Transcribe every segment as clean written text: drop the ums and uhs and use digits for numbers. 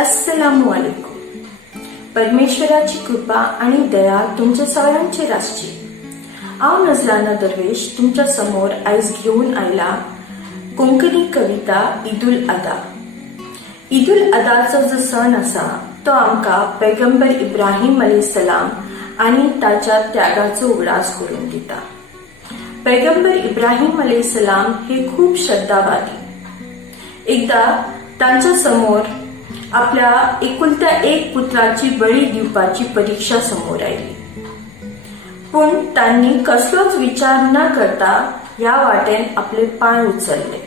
अस्सलामु अलैकुम. परमेश्वराची कृपा आणि दया तुमच्या सगळ्यांचेर आसची. हांव नजलाना दरवेश तुमच्या समोर आयज घेऊन आयला कोंकणी कविता ईदुल अदा. ईदुल अदाचो जो सण आसा तो आमकां पैगंबर इब्राहिम अलैहिस्सलाम आणि ताच्या त्यागाचो उगडास करून दिता. पैगंबर इब्राहिम अलैहिस्सलाम हे खूप श्रद्धावादी. एकदा तांच्या समोर आपल्या एकुलत्या एक पुत्राची बळी दिवपाची परीक्षा समोर आयली, पण त्यांनी कसलोच विचार न करता या वाटेन आपले पाय उचलले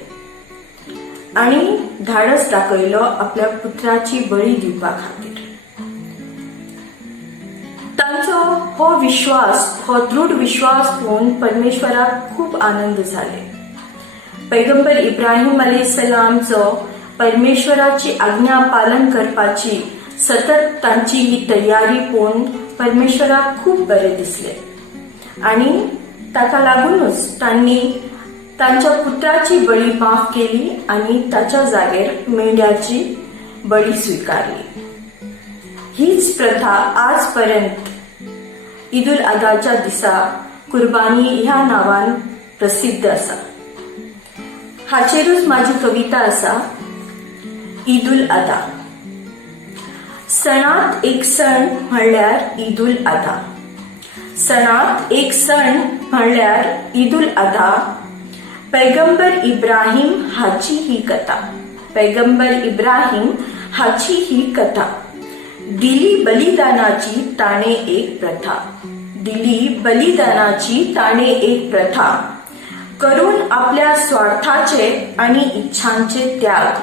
आणि धाडस दाखयलो आपल्या पुत्राची बळी दिवपा खातीर. तांचो हो विश्वास, हो दृढ विश्वास पळोवन परमेश्वराक खूप आनंद जाले. पैगंबर इब्राहिम अलैहिस्सलामचो परमेश्वराची आज्ञा पालन करपाची सतत तांची ही तयारी पळोवन परमेश्वराक खूप बरे दिसले आणि ताका लागूनच तांणी तांच्या पुत्राची बळी माफ केली आणि ताच्या जागेर मेंढ्याची बळी स्वीकारली. हीच प्रथा आजपर्यंत ईदुल अदाच्या दिसा कुर्बानी ह्या नावान प्रसिद्ध आसा. हाचेरूच माझी कविता आसा ईदुल अदा. सणात एक सण म्हणल्यार ईदुल अदा. सणात एक सण म्हणल्यार ईदुल अदा. पैगंबर इब्राहिम हाची ही कथा. पैगंबर इब्राहिम हाची ही कथा. दिली बलिदानाची ताणे एक प्रथा. दिली बलिदानाची ताणे एक प्रथा. करून आपल्या स्वार्थाचे आणि इच्छांचे त्याग.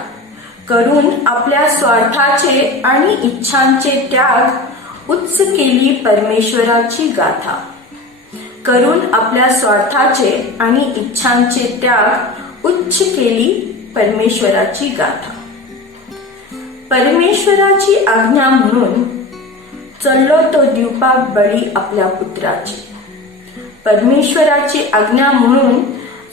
करून आपल्या स्वार्थाचे आणि इच्छांचे त्याग उच्च केली परमेश्वराची गाथा. करून आपल्या स्वार्थाचे आणि इच्छांचे त्याग उच्च केली परमेश्वराची गाथा. परमेश्वराची आज्ञा म्हणून चल्लो तो दिवपाक बळी आपल्या पुत्राची. परमेश्वराची आज्ञा म्हणून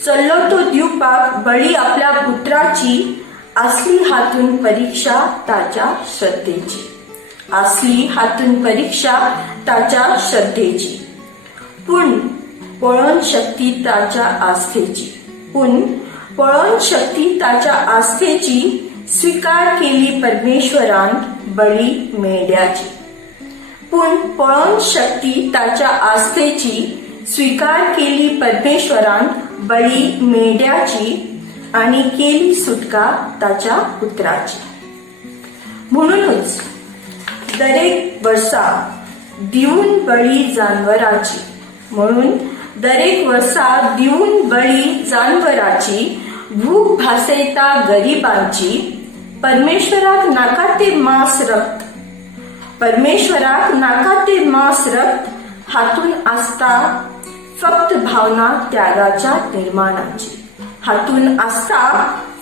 चल्लो तो दिवपाक बळी आपल्या पुत्राची. असली हातून परीक्षा ताच्या श्रद्धेची. असली हातून परीक्षा ताच्या श्रद्धेची. पण पळोवन शक्ती ताच्या आस्थेची. पण पळोवन शक्ती ताच्या आस्थेची. स्वीकार केली परमेश्वरान बळी मेंढ्याची. पण पळोवन शक्ती ताच्या आस्थेची. स्वीकार केली परमेश्वरान बळी मेंढ्याची आणि केली सुटका ताच्या पुत्राची. म्हणूनच दरेक वर्सा दिवून बळी जानवराची. म्हणून दरेक वर्सा दिवून बळी जानवराची. भूक भासयता गरिबांची. परमेश्वराक नाका ते मांस रक्त. परमेश्वराक नाका ते मांस रक्त. हातून आसता फक्त भावना त्यागाच्या निर्माणाची. हातून आसता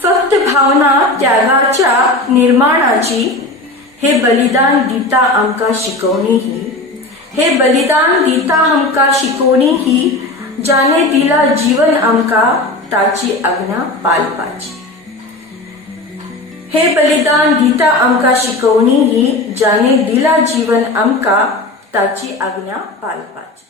फक्त भावना त्यागाच्या निर्माणाची. हे बलिदान दिता आमकां शिकवणी ही. हे बलिदान दिता आमकां शिकवणी ही. जाने दिला जीवन आमकां ताची आज्ञा पालपाची. हे बलिदान दिता आमकां शिकवणी ही. जाने दिला जीवन आमकां ताची आज्ञा पालपाची.